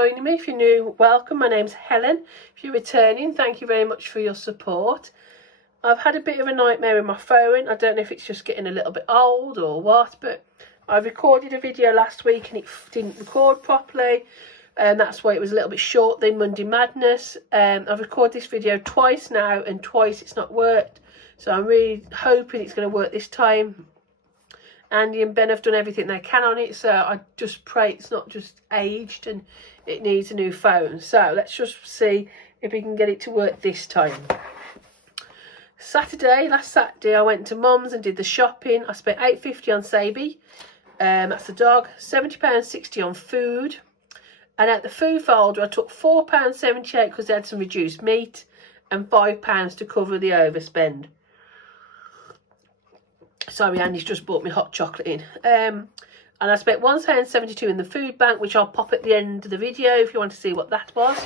joining me. If you're new, welcome. My name's Helen. If you're returning, thank you very much for your support. I've had a bit of a nightmare with my phone. I don't know if it's just getting a little bit old or what, but I recorded a video last week and it didn't record properly, and that's why it was a little bit short, the Monday Madness. I've recorded this video twice now and twice it's not worked, so I'm really hoping it's going to work this time. Andy and Ben have done everything they can on it, so I just pray it's not just aged and it needs a new phone. So let's just see if we can get it to work this time. Last Saturday, I went to Mum's and did the shopping. I spent £8.50 on Sabi, that's the dog, £70.60 on food. And at the food folder, I took £4.78 because they had some reduced meat and £5 to cover the overspend. Sorry, Andy's just bought me hot chocolate in. And I spent £1.72 in the food bank, which I'll pop at the end of the video if you want to see what that was.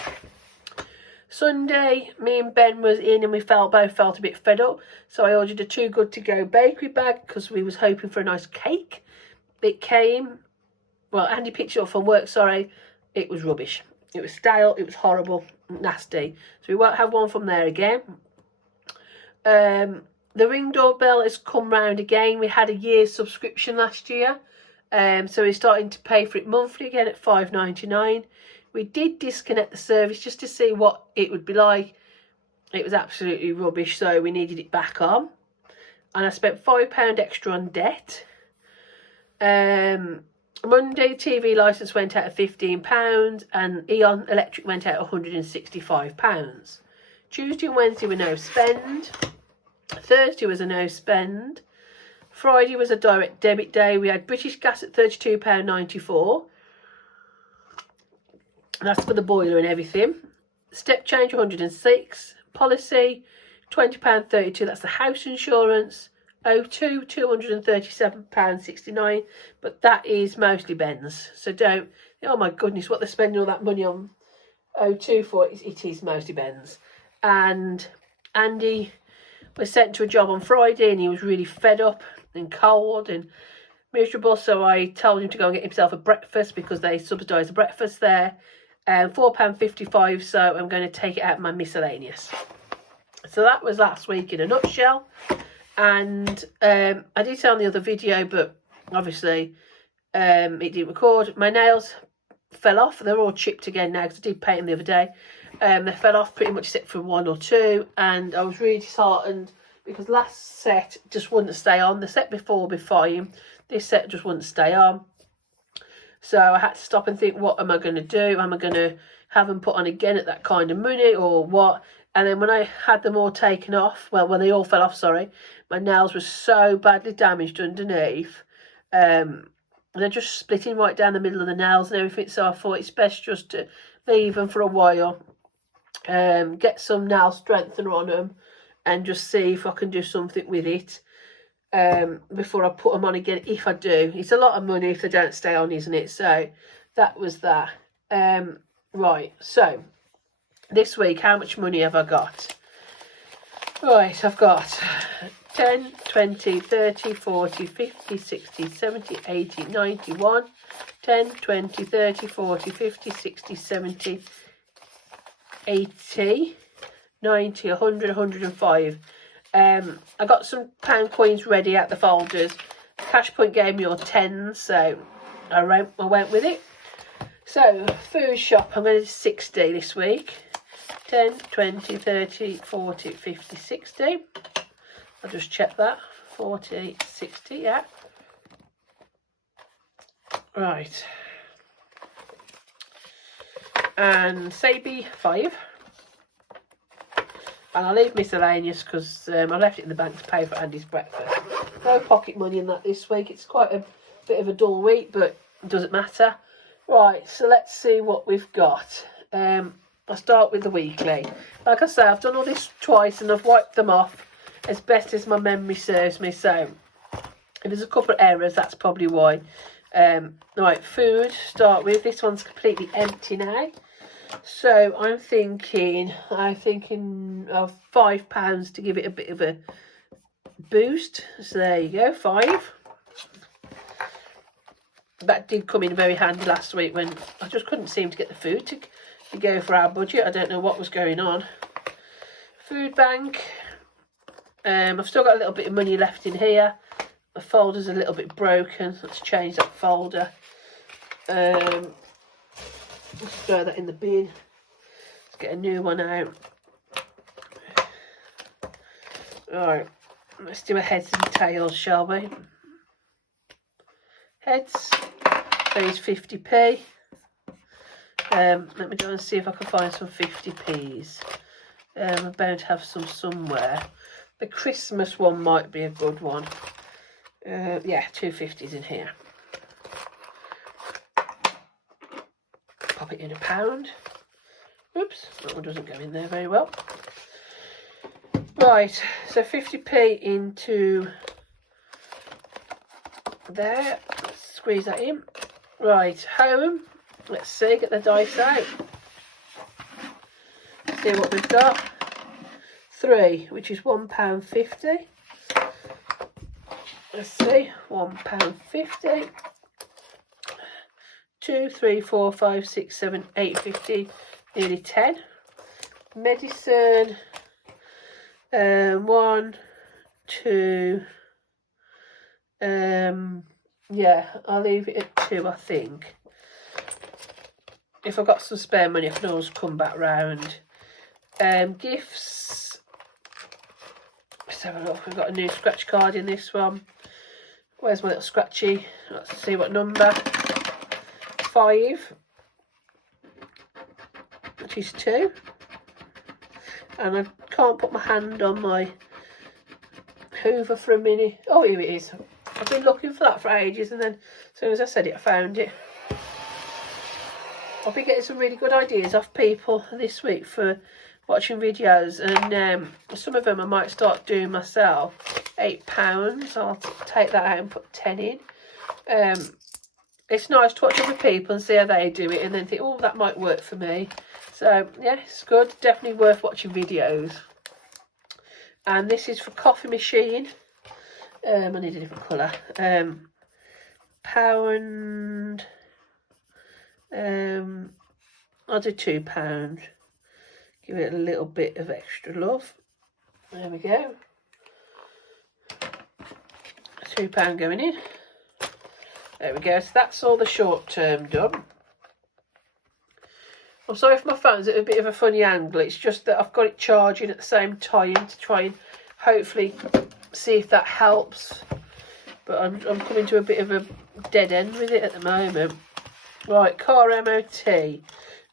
Sunday, me and Ben was in and we both felt a bit fed up. So I ordered a Too Good To Go bakery bag because we was hoping for a nice cake. It came, well, Andy picked it up from work, sorry. It was rubbish. It was stale, it was horrible, nasty. So we won't have one from there again. The Ring doorbell has come round again. We had a year's subscription last year. So we're starting to pay for it monthly again at £5.99. We did disconnect the service just to see what it would be like. It was absolutely rubbish, so we needed it back on. And I spent £5 extra on debt. Monday, TV licence went out at £15 and Eon Electric went out at £165. Tuesday and Wednesday were no spend. Thursday was a no spend. Friday was a direct debit day. We had British Gas at £32.94. That's for the boiler and everything. Step change 106. Policy £20.32. That's the house insurance. O2 £237.69. But that is mostly Ben's. So don't, oh my goodness, what they're spending all that money on O2 for. It is mostly Ben's. And Andy was sent to a job on Friday and he was really fed up and cold and miserable, so I told him to go and get himself a breakfast because they subsidise the breakfast there. £4.55, so I'm going to take it out of my miscellaneous. So that was last week in a nutshell. And I did say on the other video, but obviously it didn't record. My nails fell off. They're all chipped again now because I did paint them the other day. They fell off pretty much except for one or two, and I was really disheartened because last set just wouldn't stay on. The set before would be fine. This set just wouldn't stay on. So I had to stop and think, what am I going to do? Am I going to have them put on again at that kind of money or what? And then when I had them all taken off, well, when they all fell off, sorry, my nails were so badly damaged underneath. They're just splitting right down the middle of the nails and everything. So I thought it's best just to leave them for a while. Get some nail strengthener on them and just see if I can do something with it before I put them on again, if I do. It's a lot of money if they don't stay on, isn't it? So that was that. Right, so this week, how much money have I got? Right, I've got 10, 20, 30, 40, 50, 60, 70, 80, 91, 10, 20, 30, 40, 50, 60, 70, 80, 90, 100, 105. I got some pound coins ready at the folders. Cash Point gave me all 10s, so I went with it. So, food shop, I'm going to do 60 this week. 10, 20, 30, 40, 50, 60. I'll just check that. 40, 60, yeah. Right. And Sabi 5. And I'll leave miscellaneous because I left it in the bank to pay for Andy's breakfast. No pocket money in that this week. It's quite a bit of a dull week, but it doesn't matter. Right, so let's see what we've got. I'll start with the weekly. Like I say, I've done all this twice and I've wiped them off as best as my memory serves me. So if there's a couple of errors, that's probably why. Right, food, start with. This one's completely empty now. So I'm thinking of £5 to give it a bit of a boost. So there you go, 5. that did come in very handy last week when I just couldn't seem to get the food to go for our budget. I don't know what was going on. Food bank. I've still got a little bit of money left in here. The folder's a little bit broken. Let's change that folder. Let's throw that in the bin. Let's get a new one out. Alright, let's do a heads and tails, shall we? Heads, those 50p. Let me go and see if I can find some 50p's. I'm bound to have some somewhere. The Christmas one might be a good one. Yeah, 250s in here. Pop it in a pound. Oops, that one doesn't go in there very well. Right, so 50p into there. Let's squeeze that in. Right, home. Let's see, get the dice out. See what we've got. 3, which is £1.50. Let's see, £1.50. 2, 3, 4, 5, 6, 7, 8, 50, nearly 10. Medicine. 1, 2. Yeah, I'll leave it at 2, I think. If I've got some spare money, I can always come back round. Gifts. Let's have a look. We've got a new scratch card in this one. Where's my little scratchy? Let's see what number. 5, which is 2. And I can't put my hand on my Hoover for a minute. Oh, here it is. I've been looking for that for ages, and then as soon as I said it, I found it. I've been getting some really good ideas off people this week for watching videos, and some of them I might start doing myself. £8. I'll take that out and put 10 in. It's nice to watch other people and see how they do it, and then think, oh, that might work for me. So yeah, it's good. Definitely worth watching videos. And this is for coffee machine. I need a different colour. Pound. I'll do £2. Give it a little bit of extra love. There we go. £2 going in. There we go. So that's all the short term done. I'm sorry if my phone's at a bit of a funny angle. It's just that I've got it charging at the same time to try and hopefully see if that helps. But I'm coming to a bit of a dead end with it at the moment. Right, car MOT.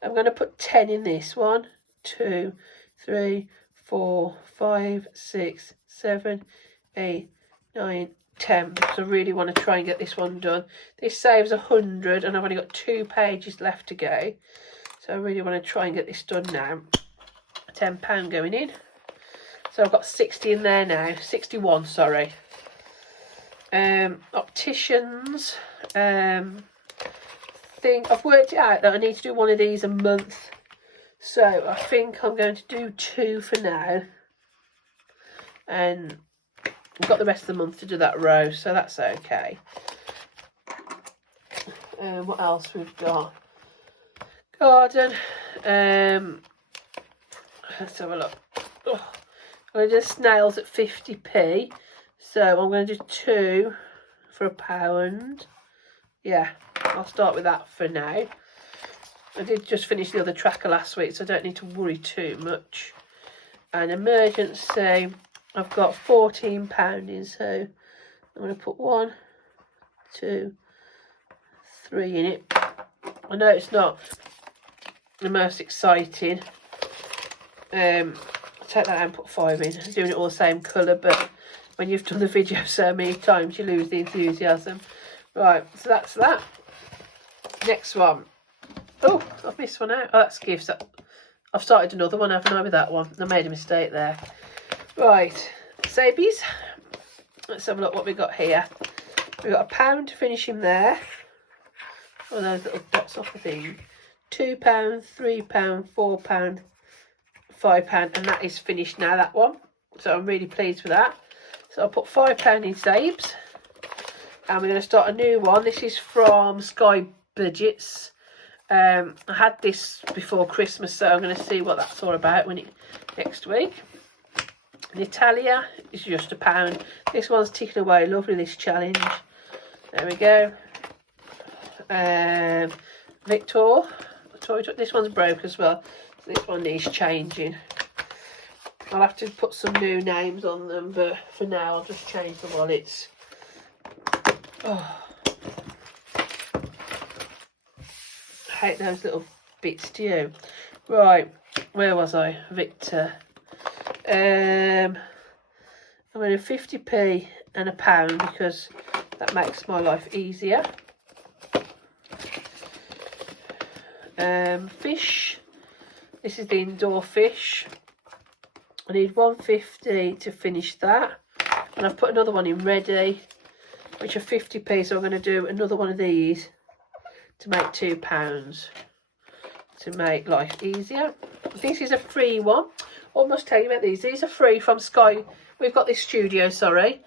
I'm going to put 10 in this. 1, 2, 3, 4, 5, 6, 7, 8, 9, 10. Because I really want to try and get this one done. This saves 100 and I've only got 2 pages left to go. So I really want to try and get this done now. £10 going in. So I've got 60 in there now. 61, sorry. Opticians. I've worked it out that I need to do one of these a month. So I think I'm going to do 2 for now. And I've got the rest of the month to do that row. So that's okay. What else we've got? Garden. Let's have a look. Oh, I'm going to do snails at 50p. So I'm going to do 2 for £1. Yeah, I'll start with that for now. I did just finish the other tracker last week, so I don't need to worry too much. And emergency, I've got £14 in, so I'm going to put 1, 2, 3 in it. I know it's not the most exciting. I'll take that out and put 5 in. I'm doing it all the same colour, but when you've done the video so many times, you lose the enthusiasm. Right, so that's that. Next one. Oh, I've missed one out. Oh, that's gifts. I've started another one, haven't I, with that one? I made a mistake there. Right, Sabies. Let's have a look what we've got here. We've got £1 to finish him there. Oh, those little dots off the thing. £2, £3, £4, £5, and that is finished now, that one. So I'm really pleased with that. So I'll put £5 in Sabes. and we're going to start a new one. This is from Sky Budgets. I had this before Christmas, so I'm going to see what that's all about next week. Natalia is just £1. This one's ticking away. Lovely, this challenge. There we go. Victor, this one's broke as well. So this one needs changing. I'll have to put some new names on them, but for now I'll just change the wallets. Oh, I hate those little bits, do you? Right, where was I? Victor. I'm going to 50p and £1 because that makes my life easier. Fish. This is the indoor fish. I need 150 to finish that, and I've put another one in ready, which are 50p, so I'm going to do another one of these to make £2 to make life easier. This is a free one. I must tell you about these. These are free from Sky. We've got this studio, sorry.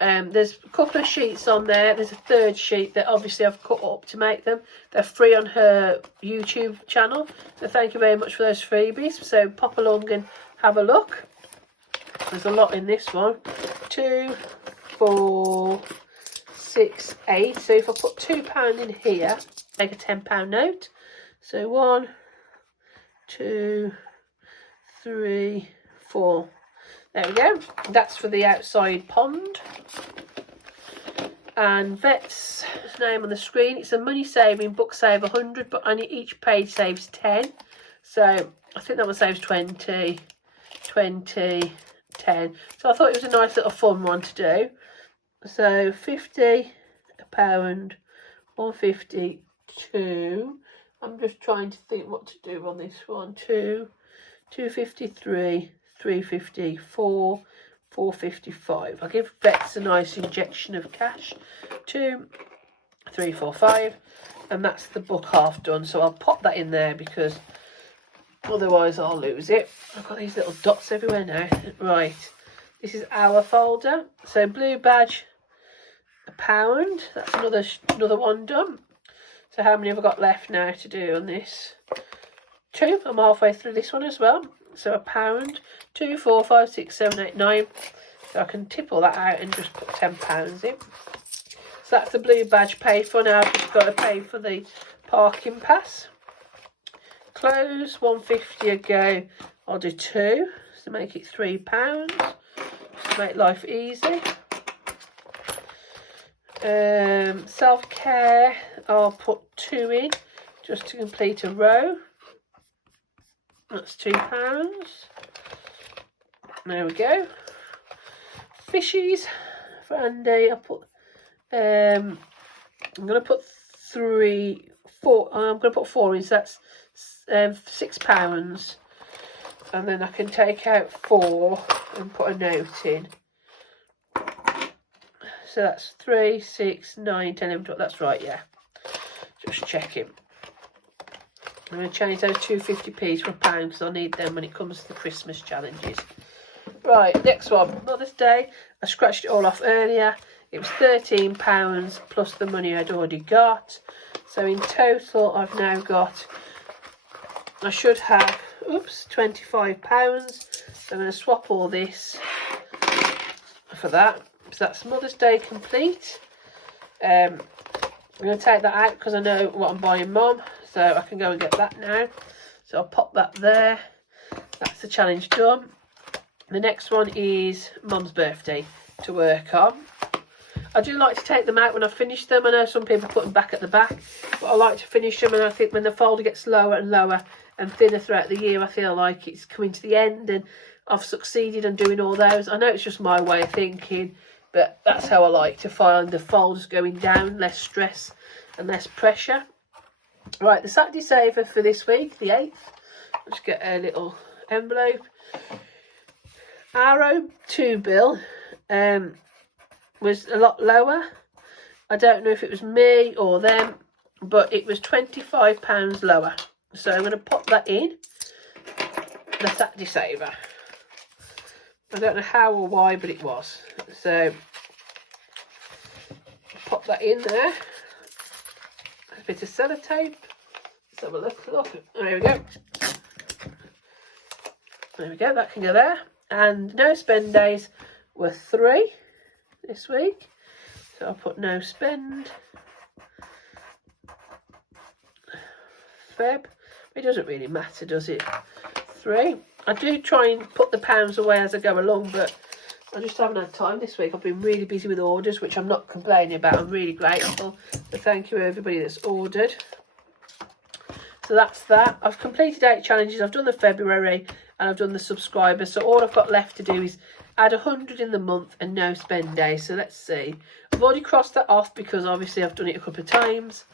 There's a couple of sheets on there. There's a third sheet that obviously I've cut up to make them. They're free on her YouTube channel. So thank you very much for those freebies. So pop along and have a look. There's a lot in this one. 2, 4, 6, 8. So if I put £2 in here, make a £10 note. So 1, 2, 3, 4. There we go. That's for the outside pond. And Vet's name on the screen. It's a money saving book save 100, but only each page saves 10. So I think that one saves 20, 20, 10. So I thought it was a nice little fun one to do. So 50, £1, 150, 2. I'm just trying to think what to do on this one. 2, 253. 350, 4, 455. I'll give Vets a nice injection of cash. 2, 3, 4, 5, and that's the book half done. So I'll pop that in there because otherwise I'll lose it. I've got these little dots everywhere now. Right, this is our folder. So blue badge, £1. That's another one done. So how many have I got left now to do on this? 2. I'm halfway through this one as well. So £1, 2, 4, 5, 6, 7, 8, 9. So I can tip all that out and just put £10 in. So that's the blue badge paid for. Now I've just got to pay for the parking pass. Clothes, 150 a go. I'll do 2 to make it £3. Just to make life easy. Self-care, I'll put 2 in just to complete a row. That's £2. There we go. Fishies for Andy. I'll put I'm gonna put 3, 4. I'm gonna put 4 in, so that's £6. And then I can take out 4 and put a note in. So that's 3, 6, 9, 10, 11, 12. That's right, yeah. Just checking. I'm going to change those 250p's for £1 because I'll need them when it comes to the Christmas challenges. Right, next one. Mother's Day. I scratched it all off earlier. It was £13 plus the money I'd already got. So in total, I've now got, I should have, £25. So I'm going to swap all this for that. So that's Mother's Day complete. I'm going to take that out because I know what I'm buying Mum. So I can go and get that now. So I'll pop that there. That's the challenge done. The next one is Mum's birthday to work on. I do like to take them out when I finish them. I know some people put them back at the back, but I like to finish them, and I think when the folder gets lower and lower and thinner throughout the year, I feel like it's coming to the end and I've succeeded in doing all those. I know it's just my way of thinking, but that's how I like to find the folders going down, less stress and less pressure. Right, the Saturday saver for this week, the 8th. Let's get a little envelope. Our 2 bill was a lot lower. I don't know if it was me or them, but it was £25 lower. So I'm going to pop that in the Saturday saver. I don't know how or why, but it was. So pop that in there. A bit of sellotape. Let's have a look. There we go. There we go, that can go there. And no spend days were 3 this week. So I'll put no spend. Feb. It doesn't really matter, does it? 3. I do try and put the pounds away as I go along, but I just haven't had time this week. I've been really busy with orders, which I'm not complaining about. I'm really grateful. So thank you everybody that's ordered. So that's that. I've completed 8 challenges. I've done the February and I've done the subscribers. So all I've got left to do is add 100 in the month and no spend days. So let's see. I've already crossed that off because obviously I've done it a couple of times.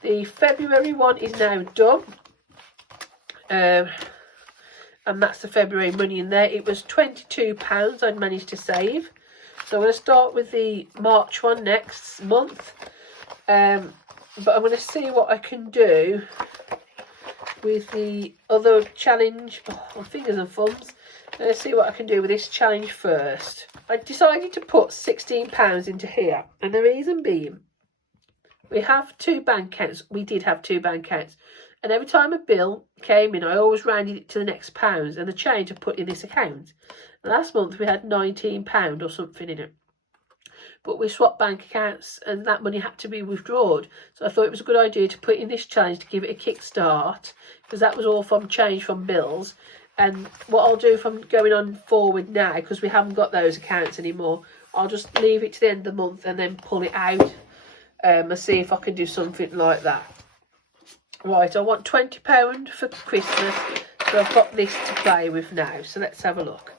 The February one is now done. And that's the February money in there. It was £22 I'd managed to save. So I'm going to start with the March one next month. But I'm going to see what I can do with the other challenge. Oh, fingers and thumbs. Let's see what I can do with this challenge first. I decided to put £16 into here. And the reason being, we have 2 bank accounts. We did have 2 bank accounts. And every time a bill came in, I always rounded it to the next pounds. And the change I put in this account. And last month we had £19 or something in it. But we swapped bank accounts and that money had to be withdrawn. So I thought it was a good idea to put in this challenge to give it a kick start. Because that was all from change from bills. And what I'll do from going on forward now, because we haven't got those accounts anymore, I'll just leave it to the end of the month and then pull it out. And see if I can do something like that. Right, I want £20 for Christmas, so I've got this to play with now. So let's have a look.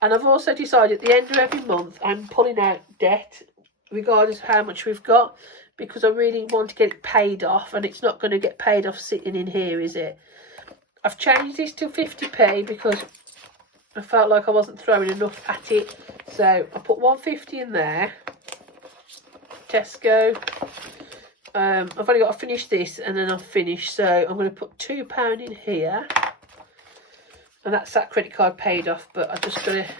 And I've also decided at the end of every month, I'm pulling out debt, regardless of how much we've got, because I really want to get it paid off, and it's not going to get paid off sitting in here, is it? I've changed this to 50p because I felt like I wasn't throwing enough at it. So I put 150 in there. Tesco. I've only got to finish this and then I'll finish. So I'm going to put £2 in here. And that's that credit card paid off. But I'm just going to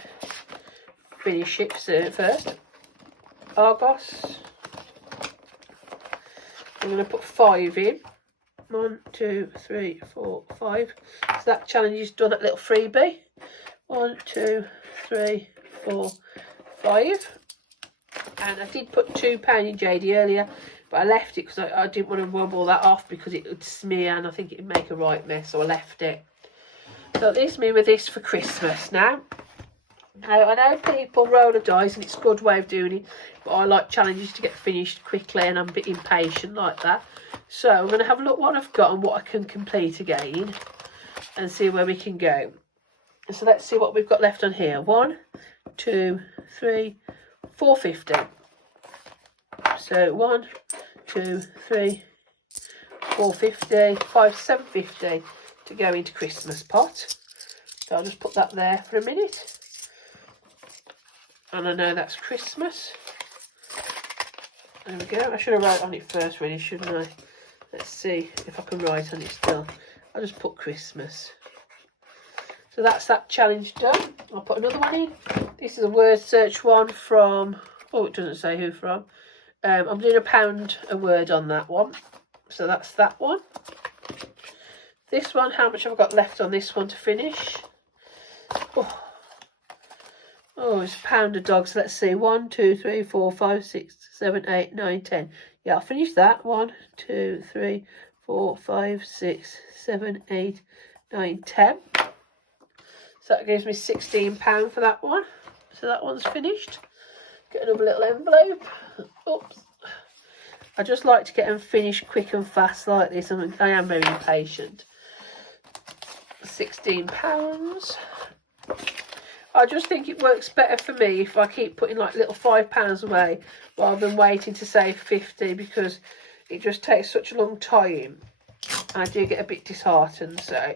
finish it first. Argos. I'm going to put 5 in. 1, 2, 3, 4, 5. So that challenge is done, that little freebie. 1, 2, 3, 4, 5. And I did put £2 in JD earlier, but I left it because I didn't want to rub all that off because it would smear and I think it would make a right mess, so I left it. So it leaves me with this for Christmas now. Now, I know people roll the dice and it's a good way of doing it, but I like challenges to get finished quickly and I'm a bit impatient like that. So I'm going to have a look what I've got and what I can complete again and see where we can go. So let's see what we've got left on here. 1, 2, 3, 450. So 1, 2, 3, 450, 5, 750 to go into Christmas pot. So I'll just put that there for a minute. And I know that's Christmas. There we go. I should have wrote on it first really, shouldn't I? Let's see if I can write on it still. I'll just put Christmas. So that's that challenge done. I'll put another one in. This is a word search one from, oh, it doesn't say who from. I'm doing £1 a word on that one. So that's that one. This one, how much have I got left on this one to finish? Oh, it's £1 a dog. So let's see. 1, 2, 3, 4, 5, 6, 7, 8, 9, 10. Yeah, I'll finish that. 1, 2, 3, 4, 5, 6, 7, 8, 9, 10. So that gives me £16 for that one. So that one's finished. Get another little envelope. Oops. I just like to get them finished quick and fast like this. I am very impatient. £16. I just think it works better for me if I keep putting like little £5 away rather than waiting to save 50 because it just takes such a long time. I do get a bit disheartened. So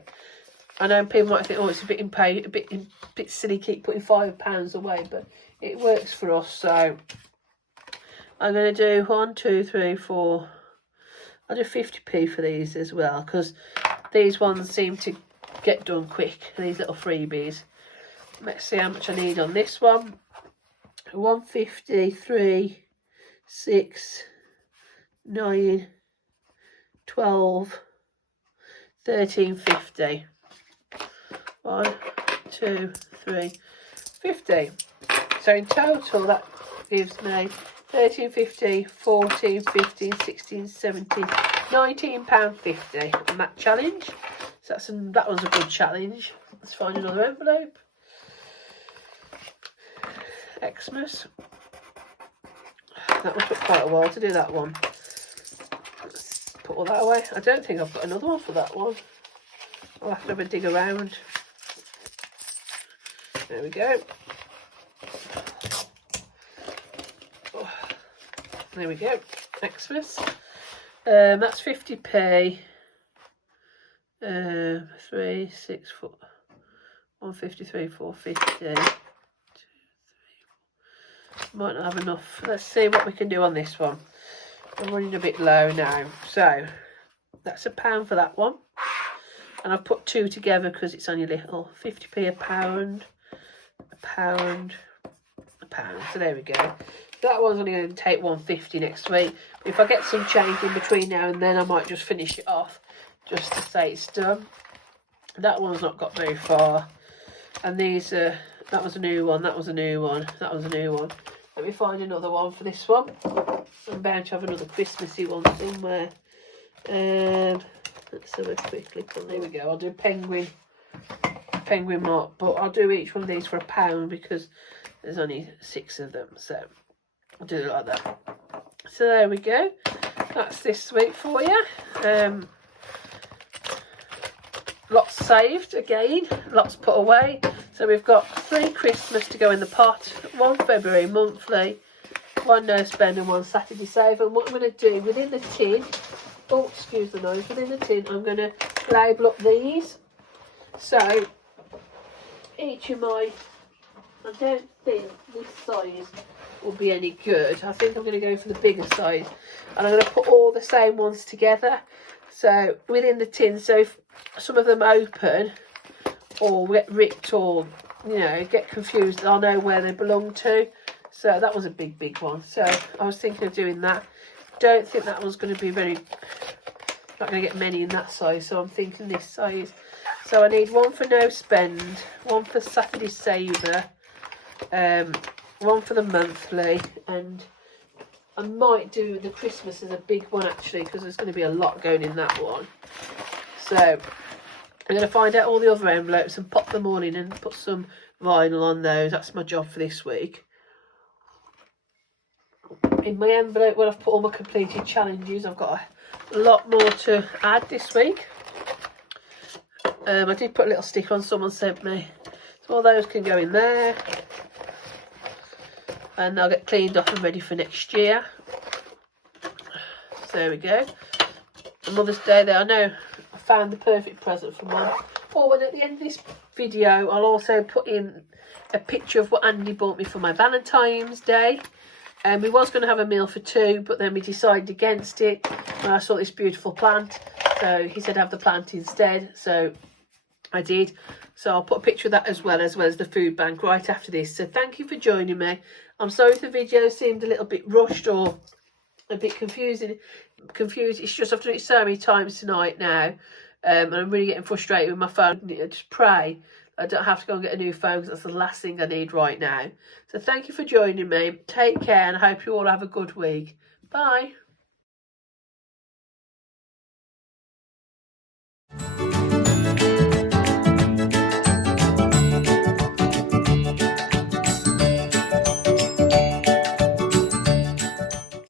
I know people might think, oh, it's a bit silly keep putting £5 away, but it works for us. So I'm going to do 1, 2, 3, 4. I'll do 50p for these as well because these ones seem to get done quick, these little freebies. Let's see how much I need on this one. 150, 3, 6, 9, 12, 13, 50. 1, 2, 3, 50. So in total that gives me 13, 50, 14, 15, 16, 17, £19.50 on that challenge. So that was a good challenge. Let's find another envelope. Xmas. That will took quite a while to do that one. Let's put all that away. I don't think I've got another one for that one. I'll have to have a dig around. There we go. Oh, there we go. Xmas. That's 50p. 3, 6, 4, 153, 450. Might not have enough. Let's see what we can do on this one. I'm running a bit low now. So that's £1 for that one. And I've put 2 together because it's only little. 50p, £1, £1, £1. So there we go. That one's only going to take 150 next week. But if I get some change in between now and then, I might just finish it off just to say it's done. That one's not got very far. And these are, that was a new one, that was a new one, that was a new one. Let me find another one for this one. I'm bound to have another Christmassy one somewhere. Let's have a quick look on. There we go. I'll do penguin mark, but I'll do each one of these for £1 because there's only 6 of them. So I'll do it like that. So there we go. That's this week for you. Lots saved again, lots put away. So we've got 3 Christmas to go in the pot, 1 February monthly, 1 no spend and 1 Saturday save. And what I'm going to do within the tin, oh excuse the noise, within the tin I'm going to label up these. So each of my, I don't think this size will be any good. I think I'm going to go for the bigger size. And I'm going to put all the same ones together. So within the tin, so if some of them open or get ripped or, you know, get confused, I'll know where they belong to. So that was a big one. So I was thinking of doing that. Don't think that one's going to be very, not going to get many in that size. So I'm thinking this size. So I need 1 for no spend, 1 for Saturday saver, 1 for the monthly, and I might do the Christmas as a big one actually because there's going to be a lot going in that one. So I'm going to find out all the other envelopes and pop them all in and put some vinyl on those. That's my job for this week. In my envelope where I've put all my completed challenges, I've got a lot more to add this week. I did put a little sticker on someone sent me. So all those can go in there. And they'll get cleaned up and ready for next year. So there we go. And Mother's Day there, I know I found the perfect present for Mum. Oh, and at the end of this video, I'll also put in a picture of what Andy bought me for my Valentine's Day. And we was going to have a meal for 2, but then we decided against it when I saw this beautiful plant. So he said have the plant instead. So I did. So I'll put a picture of that as well as the food bank right after this. So thank you for joining me. I'm sorry if the video seemed a little bit rushed or a bit confused. It's just I've done it so many times tonight now. And I'm really getting frustrated with my phone. I just pray I don't have to go and get a new phone because that's the last thing I need right now. So thank you for joining me. Take care and I hope you all have a good week. Bye.